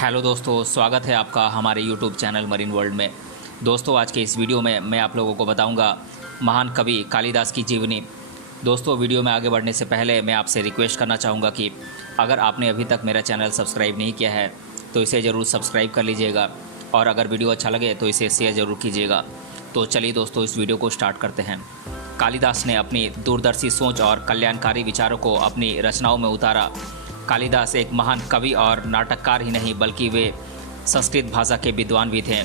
Hello दोस्तों, स्वागत है आपका हमारे यूट्यूब चैनल मरीन वर्ल्ड में। दोस्तों, आज के इस वीडियो में मैं आप लोगों को बताऊंगा महान कवि कालिदास की जीवनी। दोस्तों, वीडियो में आगे बढ़ने से पहले मैं आपसे रिक्वेस्ट करना चाहूँगा कि अगर आपने अभी तक मेरा चैनल सब्सक्राइब नहीं किया है तो इसे ज़रूर सब्सक्राइब कर लीजिएगा, और अगर वीडियो अच्छा लगे तो इसे शेयर ज़रूर कीजिएगा। तो चलिए दोस्तों, इस वीडियो को स्टार्ट करते हैं। कालिदास ने अपनी दूरदर्शी सोच और कल्याणकारी विचारों को अपनी रचनाओं में उतारा। कालिदास एक महान कवि और नाटककार ही नहीं बल्कि वे संस्कृत भाषा के विद्वान भी थे।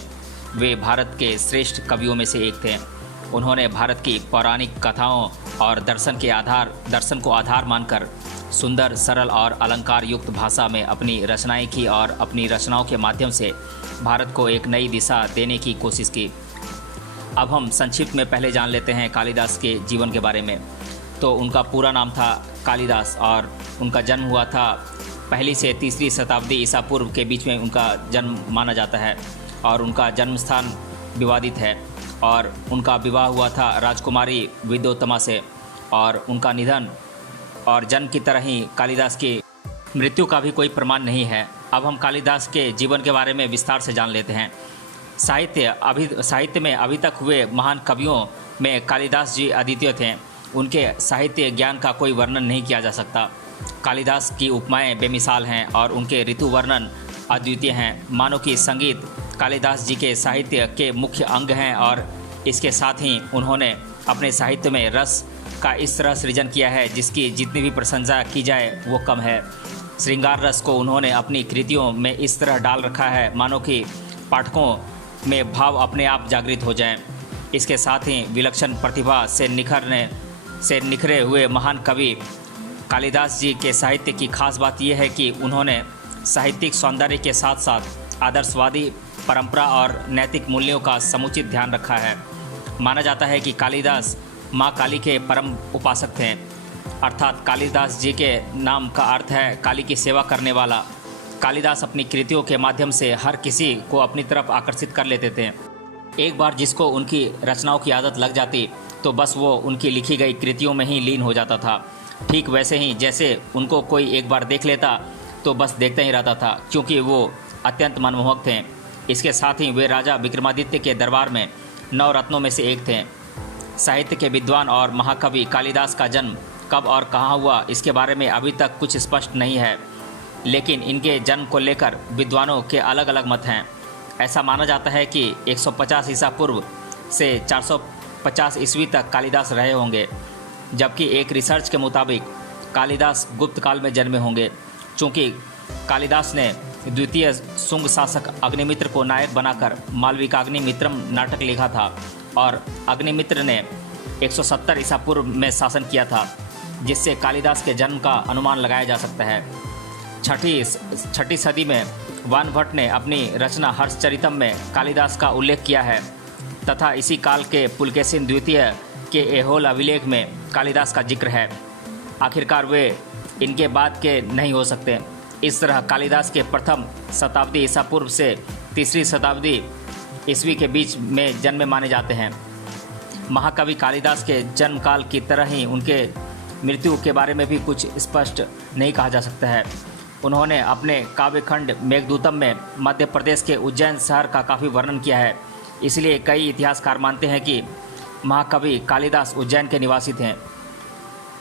वे भारत के श्रेष्ठ कवियों में से एक थे। उन्होंने भारत की पौराणिक कथाओं और दर्शन को आधार मानकर सुंदर, सरल और अलंकार युक्त भाषा में अपनी रचनाएं की और अपनी रचनाओं के माध्यम से भारत को एक नई दिशा देने की कोशिश की। अब हम संक्षिप्त में पहले जान लेते हैं कालिदास के जीवन के बारे में। तो उनका पूरा नाम था कालिदास और उनका जन्म हुआ था 1ली से 3री शताब्दी ईसा पूर्व के बीच में उनका जन्म माना जाता है, और उनका जन्म स्थान विवादित है। और उनका विवाह हुआ था राजकुमारी विद्योत्तमा से, और उनका निधन और जन्म की तरह ही कालिदास की मृत्यु का भी कोई प्रमाण नहीं है। अब हम कालिदास के जीवन के बारे में विस्तार से जान लेते हैं। साहित्य में अभी तक हुए महान कवियों में कालिदास जी अद्वितीय थे। उनके साहित्य ज्ञान का कोई वर्णन नहीं किया जा सकता। कालिदास की उपमाएं बेमिसाल हैं और उनके ऋतु वर्णन अद्वितीय हैं। मानो कि संगीत कालिदास जी के साहित्य के मुख्य अंग हैं, और इसके साथ ही उन्होंने अपने साहित्य में रस का इस तरह सृजन किया है जिसकी जितनी भी प्रशंसा की जाए वो कम है। श्रृंगार रस को उन्होंने अपनी कृतियों में इस तरह डाल रखा है मानो कि पाठकों में भाव अपने आप जागृत हो जाएं। इसके साथ ही विलक्षण प्रतिभा से निखरे हुए महान कवि कालिदास जी के साहित्य की खास बात यह है कि उन्होंने साहित्यिक सौंदर्य के साथ साथ आदर्शवादी परंपरा और नैतिक मूल्यों का समुचित ध्यान रखा है। माना जाता है कि कालिदास माँ काली के परम उपासक थे, अर्थात कालिदास जी के नाम का अर्थ है काली की सेवा करने वाला। कालिदास अपनी कृतियों के माध्यम से हर किसी को अपनी तरफ आकर्षित कर लेते थे। एक बार जिसको उनकी रचनाओं की आदत लग जाती तो बस वो उनकी लिखी गई कृतियों में ही लीन हो जाता था। ठीक वैसे ही जैसे उनको कोई एक बार देख लेता तो बस देखता ही रहता था, क्योंकि वो अत्यंत मनमोहक थे। इसके साथ ही वे राजा विक्रमादित्य के दरबार में 9 रत्नों में से एक थे। साहित्य के विद्वान और महाकवि कालिदास का जन्म कब और कहाँ हुआ इसके बारे में अभी तक कुछ स्पष्ट नहीं है, लेकिन इनके जन्म को लेकर विद्वानों के अलग अलग मत हैं। ऐसा माना जाता है कि 150 ईसा पूर्व से 450 ईस्वी तक कालिदास रहे होंगे, जबकि एक रिसर्च के मुताबिक कालिदास गुप्त काल में जन्मे होंगे। चूँकि कालिदास ने द्वितीय शुंग शासक अग्निमित्र को नायक बनाकर मालविकाग्निमित्रम नाटक लिखा था, और अग्निमित्र ने 170 ईसा पूर्व में शासन किया था, जिससे कालिदास के जन्म का अनुमान लगाया जा सकता है। छठी सदी में वानभट्ट ने अपनी रचना हर्षचरितम में कालिदास का उल्लेख किया है, तथा इसी काल के पुलकेशिन द्वितीय के एहोल अभिलेख में कालिदास का जिक्र है। आखिरकार वे इनके बाद के नहीं हो सकते। इस तरह कालिदास के प्रथम शताब्दी ईसा पूर्व से 3री शताब्दी ईस्वी के बीच में जन्मे माने जाते हैं। महाकवि कालिदास के जन्म काल की तरह ही उनके मृत्यु के बारे में भी कुछ स्पष्ट नहीं कहा जा सकता है। उन्होंने अपने काव्यखंड मेघदूतम में मध्य प्रदेश के उज्जैन शहर का काफ़ी वर्णन किया है। इसलिए कई इतिहासकार मानते हैं कि महाकवि कालिदास उज्जैन के निवासी थे।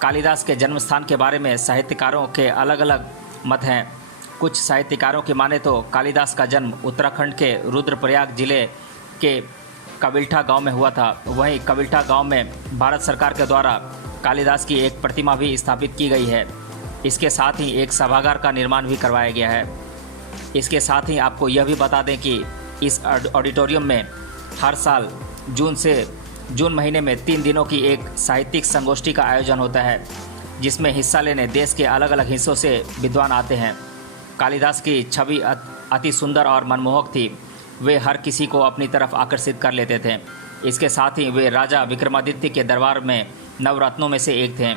कालिदास के जन्म स्थान के बारे में साहित्यकारों के अलग अलग मत हैं। कुछ साहित्यकारों की माने तो कालिदास का जन्म उत्तराखंड के रुद्रप्रयाग जिले के कविल्ठा गांव में हुआ था। वहीं कविल्ठा गांव में भारत सरकार के द्वारा कालिदास की एक प्रतिमा भी स्थापित की गई है। इसके साथ ही एक सभागार का निर्माण भी करवाया गया है। इसके साथ ही आपको यह भी बता दें कि इस ऑडिटोरियम में हर साल जून महीने में 3 दिनों की एक साहित्यिक संगोष्ठी का आयोजन होता है, जिसमें हिस्सा लेने देश के अलग अलग हिस्सों से विद्वान आते हैं। कालिदास की छवि अति सुंदर और मनमोहक थी। वे हर किसी को अपनी तरफ आकर्षित कर लेते थे। इसके साथ ही वे राजा विक्रमादित्य के दरबार में 9 रत्नों में से एक थे।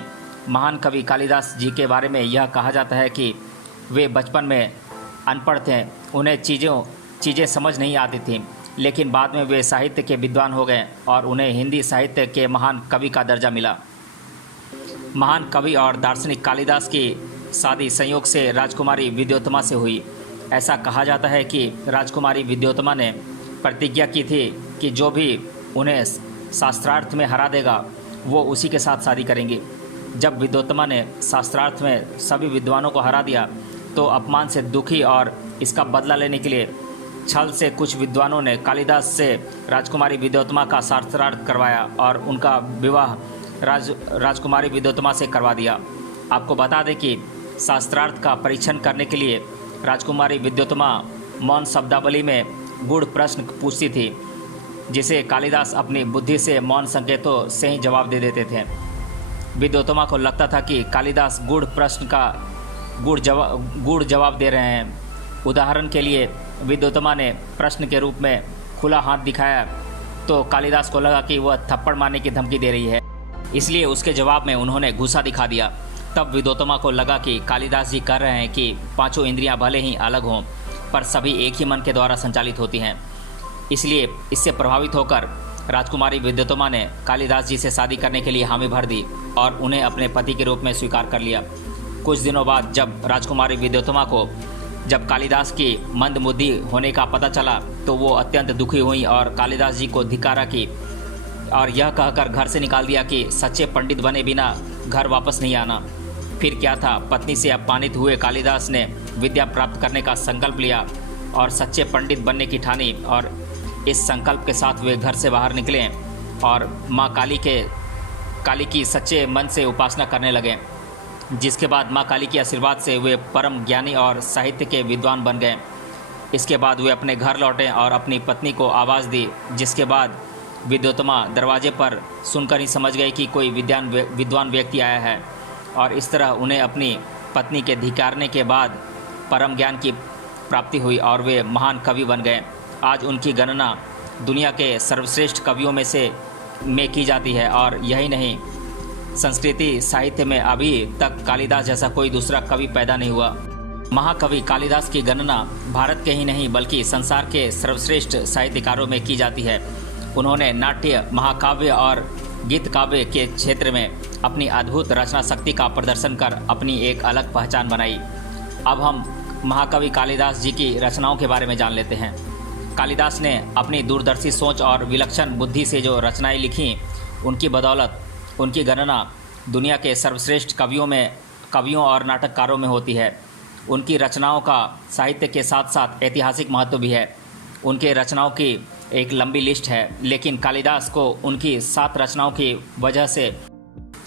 महान कवि कालिदास जी के बारे में यह कहा जाता है कि वे बचपन में अनपढ़ थे। उन्हें चीज़ें समझ नहीं आती थीं, लेकिन बाद में वे साहित्य के विद्वान हो गए और उन्हें हिंदी साहित्य के महान कवि का दर्जा मिला। महान कवि और दार्शनिक कालिदास की शादी संयोग से राजकुमारी विद्योत्तमा से हुई। ऐसा कहा जाता है कि राजकुमारी विद्योत्तमा ने प्रतिज्ञा की थी कि जो भी उन्हें शास्त्रार्थ में हरा देगा वो उसी के साथ शादी करेंगी। जब विद्योत्तमा ने शास्त्रार्थ में सभी विद्वानों को हरा दिया तो अपमान से दुखी और इसका बदला लेने के लिए छल से कुछ विद्वानों ने कालिदास से राजकुमारी विद्योत्तमा का शास्त्रार्थ करवाया और उनका विवाह राजकुमारी विद्योत्तमा से करवा दिया। आपको बता दें कि शास्त्रार्थ का परीक्षण करने के लिए राजकुमारी विद्योत्तमा मौन शब्दावली में गूढ़ प्रश्न पूछती थी, जिसे कालिदास अपनी बुद्धि से मौन संकेतों से ही जवाब दे देते थे। विद्योत्तमा को लगता था कि कालिदास गूढ़ प्रश्न का गूढ़ जवाब दे रहे हैं। उदाहरण के लिए विद्योत्तमा ने प्रश्न के रूप में खुला हाथ दिखाया तो कालिदास को लगा कि वह थप्पड़ मारने की धमकी दे रही है, इसलिए उसके जवाब में उन्होंने घूसा दिखा दिया। तब विद्योत्तमा को लगा कि कालिदास जी कह रहे हैं कि पांचों इंद्रियां भले ही अलग हों पर सभी एक ही मन के द्वारा संचालित होती हैं। इसलिए इससे प्रभावित होकर राजकुमारी विद्योत्तमा ने कालिदास जी से शादी करने के लिए हामी भर दी और उन्हें अपने पति के रूप में स्वीकार कर लिया। कुछ दिनों बाद जब राजकुमारी विद्योत्तमा को जब कालिदास की मंदबुद्धि होने का पता चला तो वो अत्यंत दुखी हुई और कालिदास जी को धिक्कारा की और यह कहकर घर से निकाल दिया कि सच्चे पंडित बने बिना घर वापस नहीं आना। फिर क्या था, पत्नी से अपमानित हुए कालिदास ने विद्या प्राप्त करने का संकल्प लिया और सच्चे पंडित बनने की ठानी और इस संकल्प के साथ वे घर से बाहर निकले और माँ काली की सच्चे मन से उपासना करने लगे, जिसके बाद माँ काली के आशीर्वाद से वे परम ज्ञानी और साहित्य के विद्वान बन गए। इसके बाद वे अपने घर लौटे और अपनी पत्नी को आवाज़ दी, जिसके बाद विद्योत्तमा दरवाजे पर सुनकर ही समझ गई कि कोई विद्वान व्यक्ति आया है और इस तरह उन्हें अपनी पत्नी के धिक्कारने के बाद परम ज्ञान की प्राप्ति हुई और वे महान कवि बन गए। आज उनकी गणना दुनिया के सर्वश्रेष्ठ कवियों में की जाती है और यही नहीं, संस्कृति साहित्य में अभी तक कालिदास जैसा कोई दूसरा कवि पैदा नहीं हुआ। महाकवि कालिदास की गणना भारत के ही नहीं बल्कि संसार के सर्वश्रेष्ठ साहित्यकारों में की जाती है। उन्होंने नाट्य, महाकाव्य और गीत काव्य के क्षेत्र में अपनी अद्भुत रचना शक्ति का प्रदर्शन कर अपनी एक अलग पहचान बनाई। अब हम महाकवि कालिदास जी की रचनाओं के बारे में जान लेते हैं। कालिदास ने अपनी दूरदर्शी सोच और विलक्षण बुद्धि से जो रचनाएं लिखीं, उनकी बदौलत उनकी गणना दुनिया के सर्वश्रेष्ठ कवियों और नाटककारों में होती है। उनकी रचनाओं का साहित्य के साथ साथ ऐतिहासिक महत्व भी है। उनके रचनाओं की एक लंबी लिस्ट है, लेकिन कालिदास को उनकी 7 रचनाओं की वजह से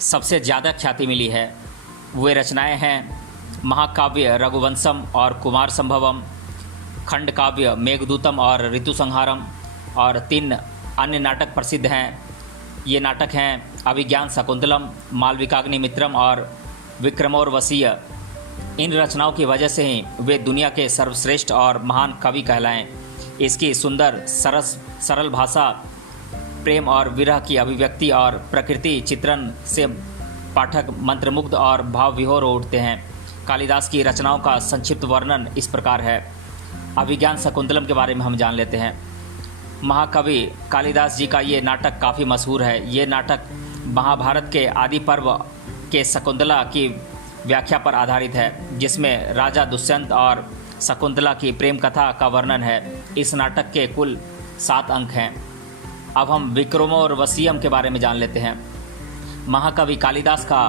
सबसे ज़्यादा ख्याति मिली है। वे रचनाएं हैं महाकाव्य रघुवंशम और कुमार संभवम, खंड काव्य मेघदूतम और ऋतुसंहारम और 3 अन्य नाटक प्रसिद्ध हैं। ये नाटक हैं अभिज्ञान शकुंतलम, मालविकाग्निमित्रम और विक्रमोर्वशीय। इन रचनाओं की वजह से ही वे दुनिया के सर्वश्रेष्ठ और महान कवि कहलाएं। इसकी सुंदर सरल भाषा, प्रेम और विरह की अभिव्यक्ति और प्रकृति चित्रण से पाठक मंत्रमुग्ध और भाव विभोर हो उठते हैं। कालिदास की रचनाओं का संक्षिप्त वर्णन इस प्रकार है। अभिज्ञान शकुंतलम के बारे में हम जान लेते हैं। महाकवि कालिदास जी का ये नाटक काफ़ी मशहूर है। ये नाटक महाभारत के आदि पर्व के शकुंतला की व्याख्या पर आधारित है, जिसमें राजा दुष्यंत और शकुंतला की प्रेम कथा का वर्णन है। इस नाटक के कुल 7 अंक हैं। अब हम विक्रमोर्वशीयम के बारे में जान लेते हैं। महाकवि कालिदास का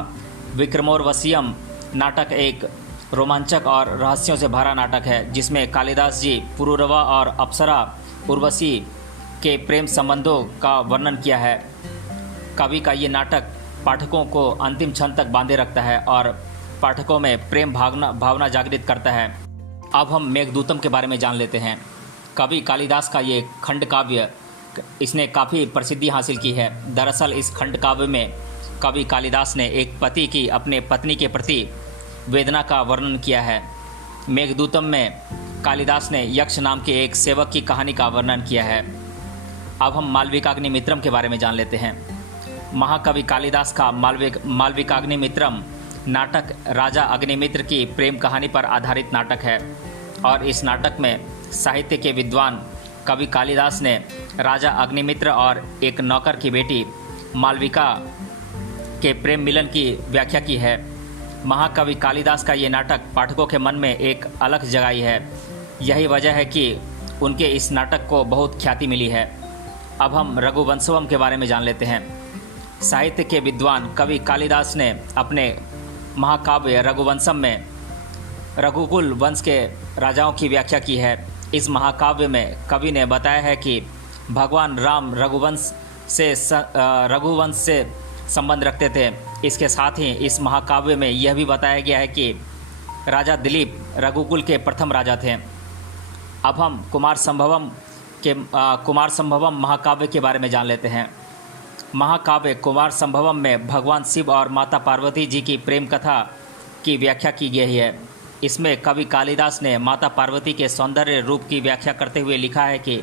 विक्रमोर्वशीयम नाटक एक रोमांचक और रहस्यों से भरा नाटक है, जिसमें कालिदास जी पुरूरवा और अप्सरा उर्वशी के प्रेम संबंधों का वर्णन किया है। कवि का ये नाटक पाठकों को अंतिम क्षण तक बांधे रखता है और पाठकों में प्रेम भावना जागृत करता है। अब हम मेघदूतम के बारे में जान लेते हैं। कवि कालिदास का ये खंड काव्य, इसने काफ़ी प्रसिद्धि हासिल की है। दरअसल इस खंड काव्य में कवि कालिदास ने एक पति की अपने पत्नी के प्रति वेदना का वर्णन किया है। मेघदूतम में कालिदास ने यक्ष नाम के एक सेवक की कहानी का वर्णन किया है। अब हम मालविकाग्निमित्रम के बारे में जान लेते हैं। महाकवि कालिदास का मालविकाग्निमित्रम नाटक राजा अग्निमित्र की प्रेम कहानी पर आधारित नाटक है और इस नाटक में साहित्य के विद्वान कवि कालिदास ने राजा अग्निमित्र और एक नौकर की बेटी मालविका के प्रेम मिलन की व्याख्या की है। महाकवि कालिदास का ये नाटक पाठकों के मन में एक अलग जगाई है। यही वजह है कि उनके इस नाटक को बहुत ख्याति मिली है। अब हम रघुवंशम के बारे में जान लेते हैं। साहित्य के विद्वान कवि कालिदास ने अपने महाकाव्य रघुवंशम में रघुकुल वंश के राजाओं की व्याख्या की है। इस महाकाव्य में कवि ने बताया है कि भगवान राम रघुवंश से संबंध रखते थे। इसके साथ ही इस महाकाव्य में यह भी बताया गया है कि राजा दिलीप रघुकुल के प्रथम राजा थे। अब हम कुमार संभवम महाकाव्य के बारे में जान लेते हैं। महाकाव्य कुमार संभवम में भगवान शिव और माता पार्वती जी की प्रेम कथा की व्याख्या की गई है। इसमें कवि कालिदास ने माता पार्वती के सौंदर्य रूप की व्याख्या करते हुए लिखा है कि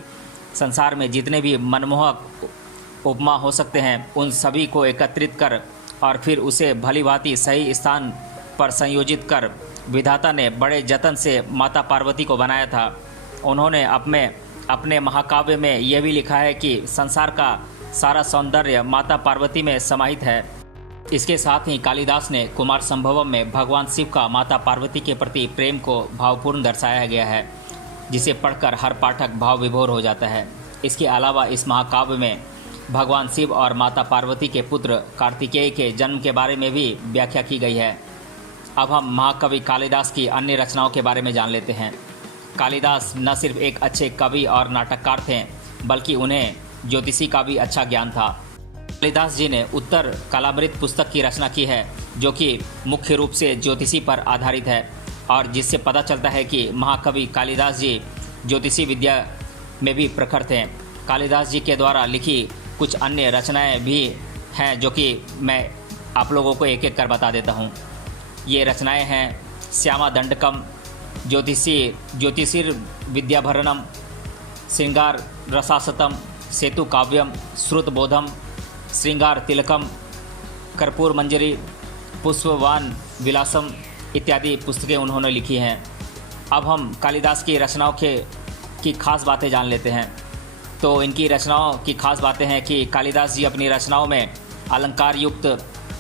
संसार में जितने भी मनमोहक उपमा हो सकते हैं उन सभी को एकत्रित कर और फिर उसे भलीभांति सही स्थान पर संयोजित कर विधाता ने बड़े जतन से माता पार्वती को बनाया था। उन्होंने अपने महाकाव्य में यह भी लिखा है कि संसार का सारा सौंदर्य माता पार्वती में समाहित है। इसके साथ ही कालिदास ने कुमार संभवम में भगवान शिव का माता पार्वती के प्रति प्रेम को भावपूर्ण दर्शाया गया है, जिसे पढ़कर हर पाठक भाव विभोर हो जाता है। इसके अलावा इस महाकाव्य में भगवान शिव और माता पार्वती के पुत्र कार्तिकेय के जन्म के बारे में भी व्याख्या की गई है। अब हम महाकवि कालिदास की अन्य रचनाओं के बारे में जान लेते हैं। कालिदास न सिर्फ एक अच्छे कवि और नाटककार थे, बल्कि उन्हें ज्योतिषी का भी अच्छा ज्ञान था। कालिदास जी ने उत्तर कलामृत पुस्तक की रचना की है, जो कि मुख्य रूप से ज्योतिषी पर आधारित है और जिससे पता चलता है कि महाकवि कालिदास जी ज्योतिषी विद्या में भी प्रखर थे। कालिदास जी के द्वारा लिखी कुछ अन्य रचनाएं भी हैं, जो कि मैं आप लोगों को एक एक कर बता देता हूँ। ये रचनाएं हैं श्यामा दंडकम, ज्योतिषीर विद्याभरणम, श्रृंगार रसासतम, सेतु काव्यम, श्रुतबोधम, श्रृंगार तिलकम, कर्पूर मंजरी, पुष्पवान विलासम इत्यादि पुस्तकें उन्होंने लिखी हैं। अब हम कालिदास की रचनाओं की खास बातें जान लेते हैं। तो इनकी रचनाओं की खास बातें हैं कि कालिदास जी अपनी रचनाओं में अलंकार युक्त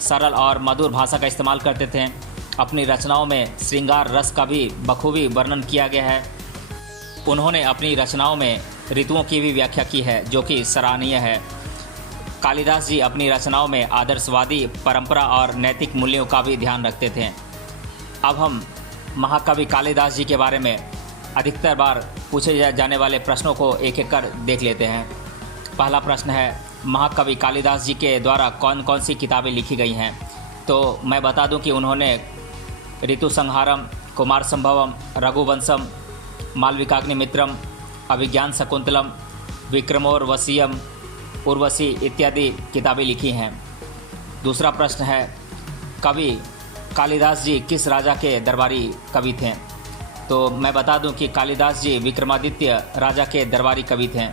सरल और मधुर भाषा का इस्तेमाल करते थे। अपनी रचनाओं में श्रृंगार रस का भी बखूबी वर्णन किया गया है। उन्होंने अपनी रचनाओं में ऋतुओं की भी व्याख्या की है, जो कि सराहनीय है। कालिदास जी अपनी रचनाओं में आदर्शवादी परंपरा और नैतिक मूल्यों का भी ध्यान रखते थे। अब हम महाकवि कालिदास जी के बारे में अधिकतर बार पूछे जाने वाले प्रश्नों को एक एक कर देख लेते हैं। पहला प्रश्न है, महाकवि कालिदास जी के द्वारा कौन कौन सी किताबें लिखी गई हैं? तो मैं बता दूं कि उन्होंने ऋतु संहारम, कुमार संभवम, रघुवंशम, मालविकाग्निमित्रम, अभिज्ञान शकुंतलम, विक्रमोर्वशीयम, उर्वशी इत्यादि किताबें लिखी हैं। दूसरा प्रश्न है, कवि कालिदास जी किस राजा के दरबारी कवि थे? तो मैं बता दूं कि कालिदास जी विक्रमादित्य राजा के दरबारी कवि थे।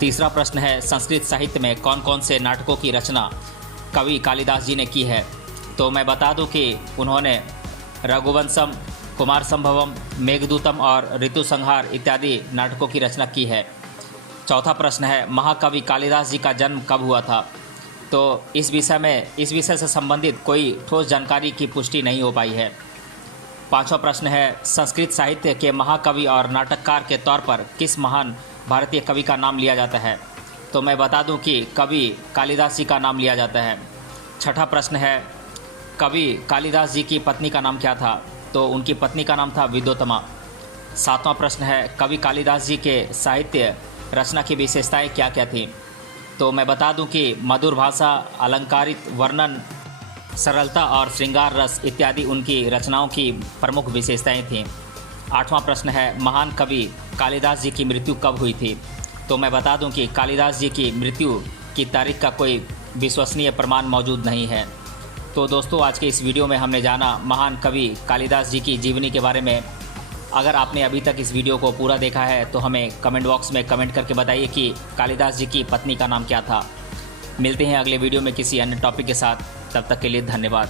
तीसरा प्रश्न है, संस्कृत साहित्य में कौन कौन से नाटकों की रचना कवि कालिदास जी ने की है? तो मैं बता दूं कि उन्होंने रघुवंशम, कुमार संभवम, मेघदूतम और ऋतु संहार इत्यादि नाटकों की रचना की है। चौथा प्रश्न है, महाकवि कालिदास जी का जन्म कब हुआ था? तो इस विषय से संबंधित कोई ठोस जानकारी की पुष्टि नहीं हो पाई है। पांचवा प्रश्न है, संस्कृत साहित्य के महाकवि और नाटककार के तौर पर किस महान भारतीय कवि का नाम लिया जाता है? तो मैं बता दूं कि कवि कालिदास जी का नाम लिया जाता है। छठा प्रश्न है, कवि कालिदास जी की पत्नी का नाम क्या था? तो उनकी पत्नी का नाम था विद्योत्तमा। सातवां प्रश्न है, कवि कालिदास जी के साहित्य रचना की विशेषताएं क्या क्या थी? तो मैं बता दूं कि मधुर भाषा, अलंकारित वर्णन, सरलता और श्रृंगार रस इत्यादि उनकी रचनाओं की प्रमुख विशेषताएं थीं। आठवां प्रश्न है, महान कवि कालिदास जी की मृत्यु कब हुई थी? तो मैं बता दूं कि कालिदास जी की मृत्यु की तारीख का कोई विश्वसनीय प्रमाण मौजूद नहीं है। तो दोस्तों, आज के इस वीडियो में हमने जाना महान कवि कालिदास जी की जीवनी के बारे में। अगर आपने अभी तक इस वीडियो को पूरा देखा है तो हमें कमेंट बॉक्स में कमेंट करके बताइए कि कालिदास जी की पत्नी का नाम क्या था। मिलते हैं अगले वीडियो में किसी अन्य टॉपिक के साथ। तब तक के लिए धन्यवाद।